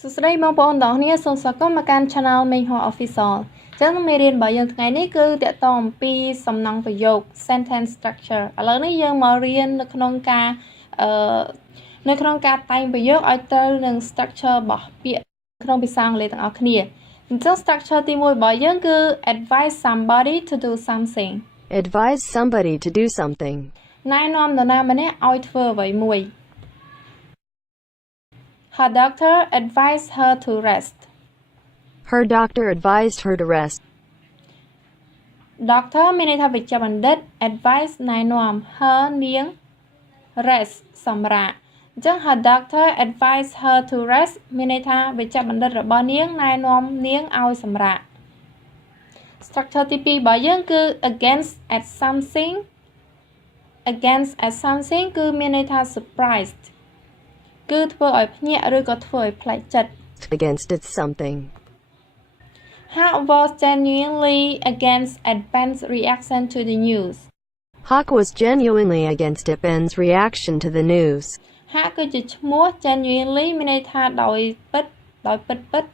សួស្តីបងប្អូនទាំងអស់គ្នាសូមស្វាគមន៍មកកាន់ Channel MengHor Official អញ្ចឹងមេរៀនរបស់យើងថ្ងៃនេះគឺតាក់ទងអំពីសំណង់ប្រយោគ sentence structure ឥឡូវនេះយើងមករៀននៅក្នុងការតែងប្រយោគឲ្យត្រូវនឹង structure របស់ពាក្យក្នុងភាសាអង់គ្លេសទាំងអស់គ្នាអញ្ចឹង structure ទី1របស់យើងគឺ advise somebody to do something Advise somebody to do something. ណែនាំនរណាម្នាក់ឲ្យធ្វើអ្វីមួយHer doctor advised her to rest. Her doctor advised her to rest. Doctor មានន័យថាវេជ្ជបណ្ឌិត advice ណែនាំ her នាង rest សម្រាកអញ្ចឹង her doctor advised her to rest មានន័យថាវេជ្ជបណ្ឌិតរបស់នាងណែនាំនាងឲ្យសម្រាក structure ទី2របស់យើងគឺ against at something against at something គឺមានន័យថា surprised គឺធ្វើឲ្យភ្ញាក់ឬក៏ធ្វើឲ្យប្លែកចិត្ត Against it's something. Hawk was genuinely against Ben's reaction to the news. Hawk was genuinely against Ben's reaction to the news. Hawk គឺជាឈ្មោះ genuinely មានន័យថាដោយពិត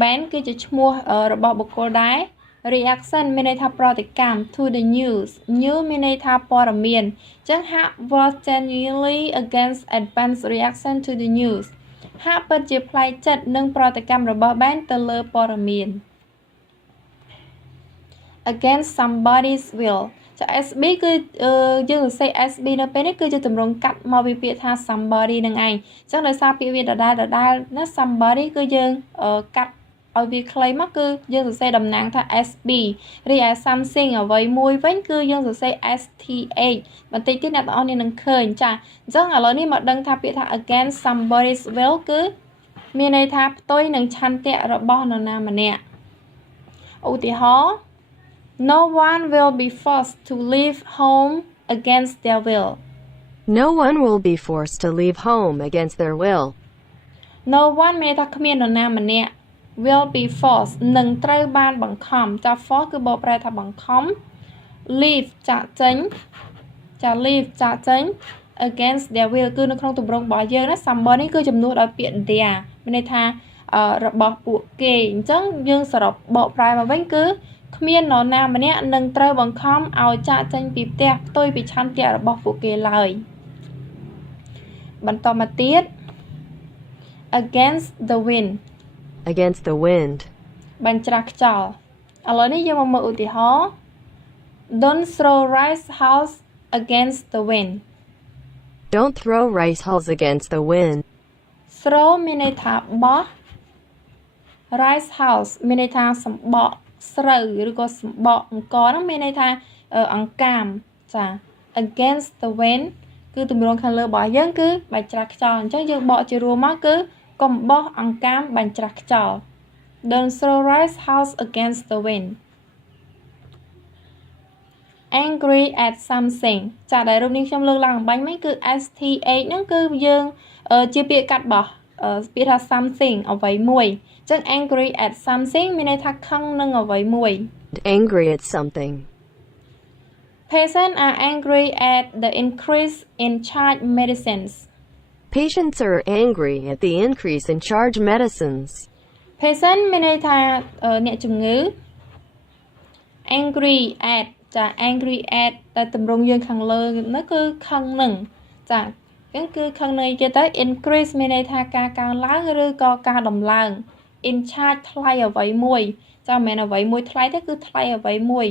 Ben គឺជាឈ្មោះរបស់បុគ្គលដែរ reaction មានន័យថាប្រតិកម្ម to the news new មានន័យថាព័ត៌មានអញ្ចឹង Hawk was genuinely against Ben's reaction to the news Hawk ពិតជាប្លែកចិត្តនឹងប្រតិកម្មរបស់ Ben ទៅលើព័ត៌មាន against somebody's will ចា SB គឺយើងសរសេរ SB នៅពេលនេះគឺជាទម្រង់កាត់មកពីពាក្យថា somebody នឹងឯងអញ្ចឹងដោយសារពាក្យវាដដែលណា somebody គឺយើងកាត់ឲ្យវាខ្លីមកគឺយើងសរសេរតំណាងថា SB រីឯ something អ្វីមួយវិញគឺយើងសរសេរ STH បន្តិចទៀតអ្នកទាំងអស់គ្នានឹងឃើញចាអញ្ចឹងឥឡូវនេះមកដឹងថាពាក្យថា against somebody's will គឺមានន័យថាផ្ទុយនឹងឆន្ទៈរបស់នរណាម្នាក់ឧទាហរណ៍ No one will be forced to leave home against their will No one will be forced to leave home against their will. No one មានន័យថាគ្មាននរណាម្នាក់will be forced នឹងត្រូវបានបង្ខំចា force គឺបកប្រែថាបង្ខំ leave ចាក់ចេញចា leave ចាក់ចេញ against their will គឺនៅក្នុងទម្រង់របស់យើងណា somebody គឺជំនួសដោយពាក្យ their មានន័យថារបស់ពួកគេអញ្ចឹងយើងសរុបបកប្រែមកវិញគឺគ្មាននរណាម្នាក់នឹងត្រូវបង្ខំឲ្យចាក់ចេញពីផ្ទះផ្ទុយពីឆន្ទៈរបស់ពួកគេឡើយបន្តមកទៀត against the wind Against the wind. បញ្ច្រាស់ខ្យល់ឥឡូវនេះយើងមកមើលឧទាហរណ៍ Don't throw rice hulls against the wind. Don't throw rice hulls against the wind. Throw មានន័យថាបោះ rice hulls មានន័យថាសម្បកស្រូវឬក៏សម្បកអង្ករហ្នឹងមានន័យថាអង្កាមចា against the wind គឺទម្រង់ខាងលើរបស់យើងគឺបញ្ច្រាស់ខ្យល់អញ្ចឹងយើងបកជារួមមកគឺកុំបោះអង្កាមបញ្ច្រាស់ខ្យល់ Don't throw rice hulls against the wind. Angry at something ចាដែលរូបនេះខ្ញុំលើកឡើងអំបញ្ញមិញគឺ STH ហ្នឹងគឺយើងជាពាក្យកាត់បោះពាក្យថា something អ្វីមួយអញ្ចឹង angry at something មានន័យថាខឹងនឹងអ្វីមួយ Angry at something. Patients are angry at the increase in charge medicines. Patients are angry at the increase in charge medicines. Patient មានន័យថាអ្នកជំងឺ angry at ចា angry at តែទម្រង់យើងខាងលើនោះគឺខឹងនឹងចាអញ្ចឹងគឺខឹងនឹងគេទៅ increase មានន័យថាការកើនឡើងឬក៏ការដំឡើង in charge ថ្លៃអ្វីមួយចាមិនមែនអ្វីមួយថ្លៃទេគឺថ្លៃអ្វីមួយ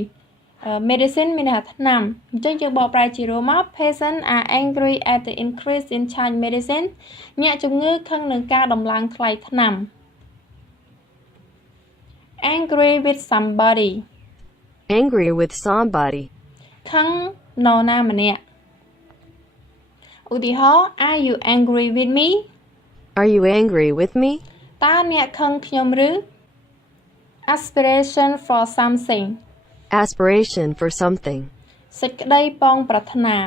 medicine មានន័យថាថ្នាំអញ្ចឹងយើងបកប្រែជារួមមក Patients are angry at the increase in charge medicine អ្នកជំងឺខឹងនឹងការដំឡើងថ្លៃថ្នាំ Angry with somebody Angry with somebody. ខឹងនរណាម្នាក់ឧទាហរណ៍ Are you angry with me Are you angry with me? តើអ្នកខឹងខ្ញុំឬ Aspiration for something Aspiration for something. សេចក្តីប៉ងប្រាថ្នា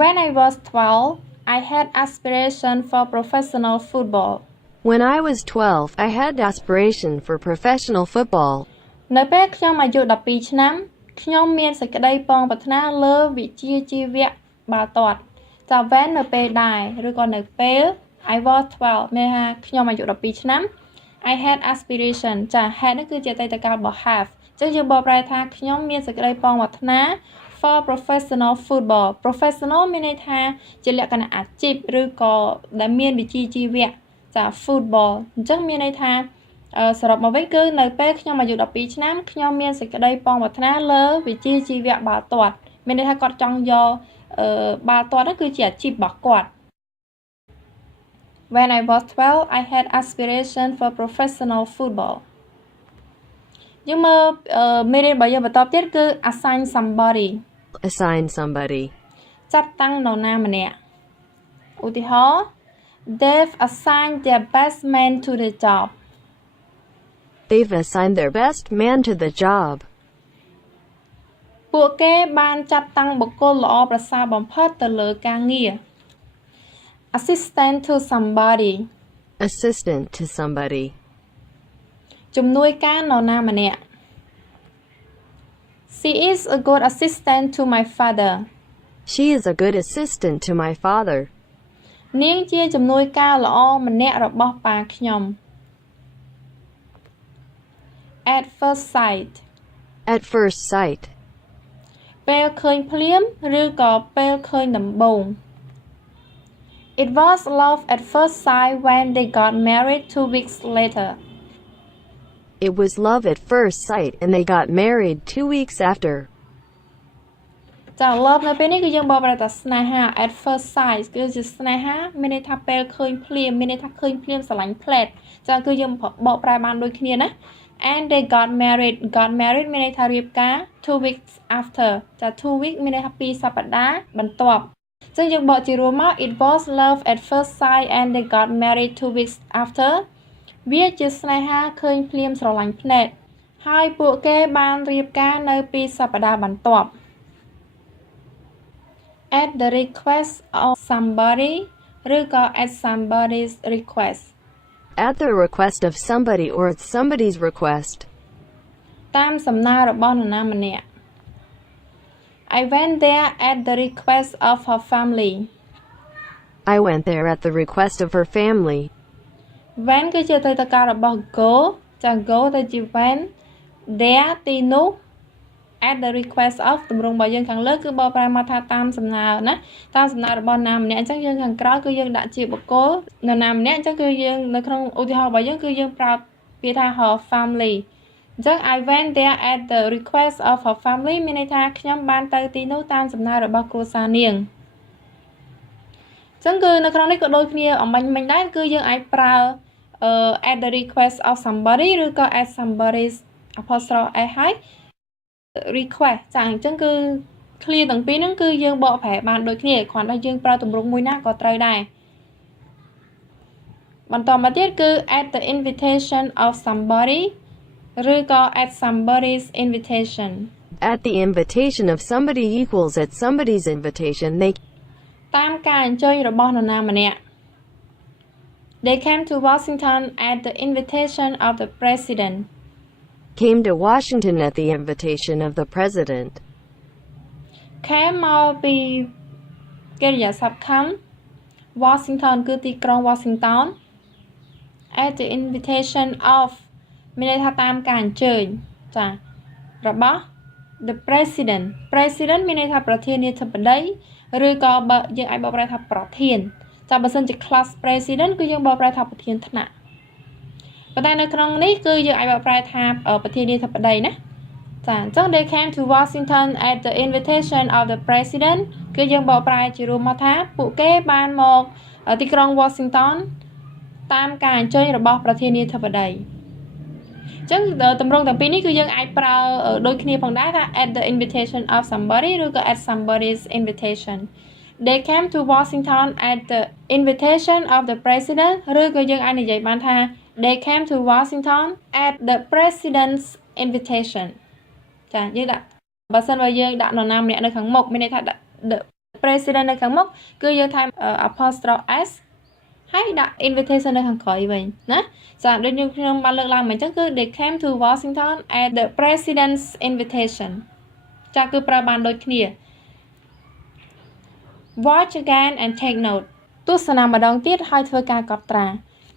When I was 12 I had aspiration for professional football When I was 12, I had aspiration for professional football. នៅពេលខ្ញុំអាយុ12ឆ្នាំខ្ញុំមានសេចក្តីប៉ងប្រាថ្នាលើវិជ្ជាជីវៈបាល់ទាត់ ចា when នៅពេលដែរឬក៏នៅពេល I was 12មានថាខ្ញុំអាយុ12ឆ្នាំ I had aspiration ចា had នេះគឺជាអតីតកាលរបស់ have អញ្ចឹងយើងបកប្រែថាខ្ញុំមានសេចក្តីប៉ងប្រាថ្នា for professional football professional មានន័យថាជាលក្ខណៈអាជីពឬក៏ដែលមានវិជ្ជាជីវៈចា football អញ្ចឹងមានន័យថាសរុបមកវិញគឺនៅពេលខ្ញុំអាយុ12ឆ្នាំខ្ញុំមានសេចក្តីប៉ងប្រាថ្នាលើវិជ្ជាជីវៈបាល់ទាត់មានន័យថាគាត់ចង់យកបាល់ទាត់ហ្នឹងគឺជាអាជីពរបស់គាត់ When I was 12 I had aspiration for professional football យើងមើលមេរៀនរបស់យើងបន្តទៀតគឺ assign somebody Assign somebody. ចាត់តាំងនរណាម្នាក់ឧទាហរណ៍ They've assigned their best man to the job They've assigned their best man to the job. ពួកគេបានចាត់តាំងបុគ្គលល្អប្រសើរបំផុតទៅលើការងារ Assistant to somebody Assistant to somebody. ជំនួយការនរណាម្នាក់ She is a good assistant to my father. She is a good assistant to my father. នាងជាជំនួយការល្អម្នាក់របស់ប៉ាខ្ញុំ At first sight At first sight. ពេលឃើញភ្លាមឬក៏ពេលឃើញដំបូង It was love at first sight when they got married 2 weeks later. It was love at first sight and they got married 2 weeks after. ចា love នៅពេលនេះគឺយើងបកប្រែថាស្នេហា at first sight គឺជាស្នេហាមានន័យថាពេលឃើញភ្លាមមានន័យថាឃើញភ្លាមស្រឡាញ់ផ្លែតចាគឺយើងបកប្រែបានដូចគ្នាណា and they got married មានន័យថារៀបការ 2 weeks after ចា 2 weeks មានន័យថា2សប្តាហ៍បន្ទាប់អញ្ចឹងយើងបកជារួមមក it was love at first sight and they got married 2 weeks after វាជាស្នេហាឃើញភ្លាមស្រឡាញ់ភ្នែកហើយពួកគេបានរៀបការនៅ2សប្តាហ៍បន្ទាប់ at the request of somebody ឬក៏ at somebody's request At the request of somebody or at somebody's request. តាមសំណើរបស់នរណាម្នាក់ I went there at the request of her family. I went there at the request of her family. Went គឺជាអតីតកាលរបស់ go ចា go ទៅជា went there ទីនោះ at the request of ទម្រង់របស់យើងខាងលើគឺបកប្រែមកថាតាមសំណើណាតាមសំណើរបស់ណាម្នាក់អញ្ចឹងយើងខាងក្រោយគឺយើងដាក់ជាបុគ្គលនរណាម្នាក់អញ្ចឹងគឺយើងនៅក្នុងឧទាហរណ៍របស់យើងគឺយើងប្រើពាក្យថា her family អញ្ចឹង I went there at the request of her family មានន័យថាខ្ញុំបានទៅទីនោះតាមសំណើរបស់គ្រួសារនាងអញ្ចឹងគឺនៅក្នុងនេះក៏ដូចគ្នាអំបញ្ញមិញដែរគឺយើងអាចប្រើat the request of somebody ឬក៏ at somebody's apostrophe s ហើយ request ចាអញ្ចឹងគឺ clear ទាំងពីរហ្នឹងគឺយើងបកប្រែបានដូចគ្នាគ្រាន់តែយើងប្រើទម្រង់មួយណាក៏ត្រូវដែរបន្តមកទៀតគឺ at the invitation of somebody ឬក៏ at somebody's invitation At the invitation of somebody equals at somebody's invitation they តាមការអញ្ជើញរបស់នរណាម្នាក់ They came to Washington at the invitation of the president came to Washington at the invitation of the president. Came មកពីកិរិយាសព្ទ come Washington គឺទីក្រុង Washington at the invitation of មានន័យថាតាមការអញ្ជើញចារបស់ the president មានន័យថាប្រធានាធិបតីឬក៏បើយើងអាចបកប្រែថាប្រធានចាបើសិនជា class president គឺយើងបកប្រែថាប្រធានថ្នាក់ប៉ុន្តែនៅក្នុងនេះគឺយើងអាចបកប្រែថាប្រធានាធិបតីណាចាអញ្ចឹង they came to Washington at the invitation of the president គឺយើងបកប្រែជារួមមកថាពួកគេបានមកទីក្រុង Washington តាមការអញ្ជើញរបស់ប្រធានាធិបតីអញ្ចឹងទម្រង់ទាំងពីរនេះគឺយើងអាចប្រើដូចគ្នាផងដែរថា at the invitation of somebody ឬក៏ at somebody's invitation They came to Washington at the invitation of the president ឬក៏យើងអាចនិយាយបានថា They came to Washington at the president's invitation ចាយើងដាក់បើសិនបើយើងដាក់នរណាម្នាក់នៅខាងមុខមានន័យថាដាក់ the president នៅខាងមុខគឺយើងថែម apostrophe s ហើយដាក់ invitation នៅខាងក្រោយវិញណាចាដូចខ្ញុំបានលើកឡើងមកអញ្ចឹងគឺ They came to Washington at the president's invitation ចាគឺប្រើបានដូចគ្នា watch again and take note ទស្សនាម្ដងទៀតហើយធ្វើការកត់ត្រា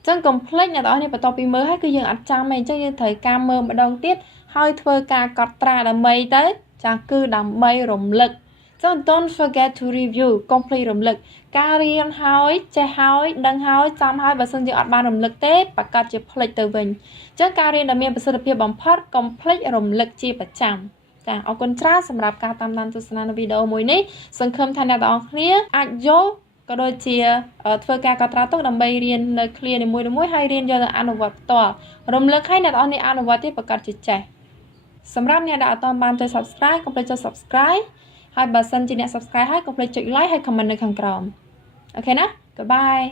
ចឹងកុំភ្លេចអ្នកនរនេះបន្ទាប់ពីមើលហើយគឺយើងអត់ចាំទេអញ្ចឹងយើងត្រូវការមើលម្ដងទៀតហើយធ្វើការកត់ត្រាដើម្បីទៅចាស់គឺដើម្បីរំលឹកចឹង don't forget to review កុំភ្លេចរំលឹកការរៀនហើយចេះហើយដឹងហើយចាំហើយបើសិនជាអត់បានរំលឹកទេប្រកាសជាភ្លេចទៅវិញចឹងការរៀនដែលមានប្រសិទ្ធភាពបំផុតកុំភ្លេចរំលឹកជាប្រចាំចាអរគុណច្រើនសម្រាប់ការតាមដានទស្សនានៅវីដេអូមួយនេះសង្ឃឹមថាអ្នកទាំងអស់គ្នាអាចយល់ក៏ដូចជាធ្វើការកត់ត្រាទុកដើម្បីរៀននៅឃ្លានីមួយៗហើយរៀនយកទៅអនុវត្តផ្ទាល់រំលឹកឲ្យអ្នកទាំងអស់គ្នាអនុវត្តទៀតប្រកាសជាចេះសម្រាប់អ្នកដែលអត់ទាន់បានចុច Subscribe កុំភ្លេចចុច Subscribe ហើយបើសិនជាអ្នក Subscribe ហើយកុំភ្លេចចុច Like ហើយ Comment នៅខាងក្រោមអូខេណា Goodbye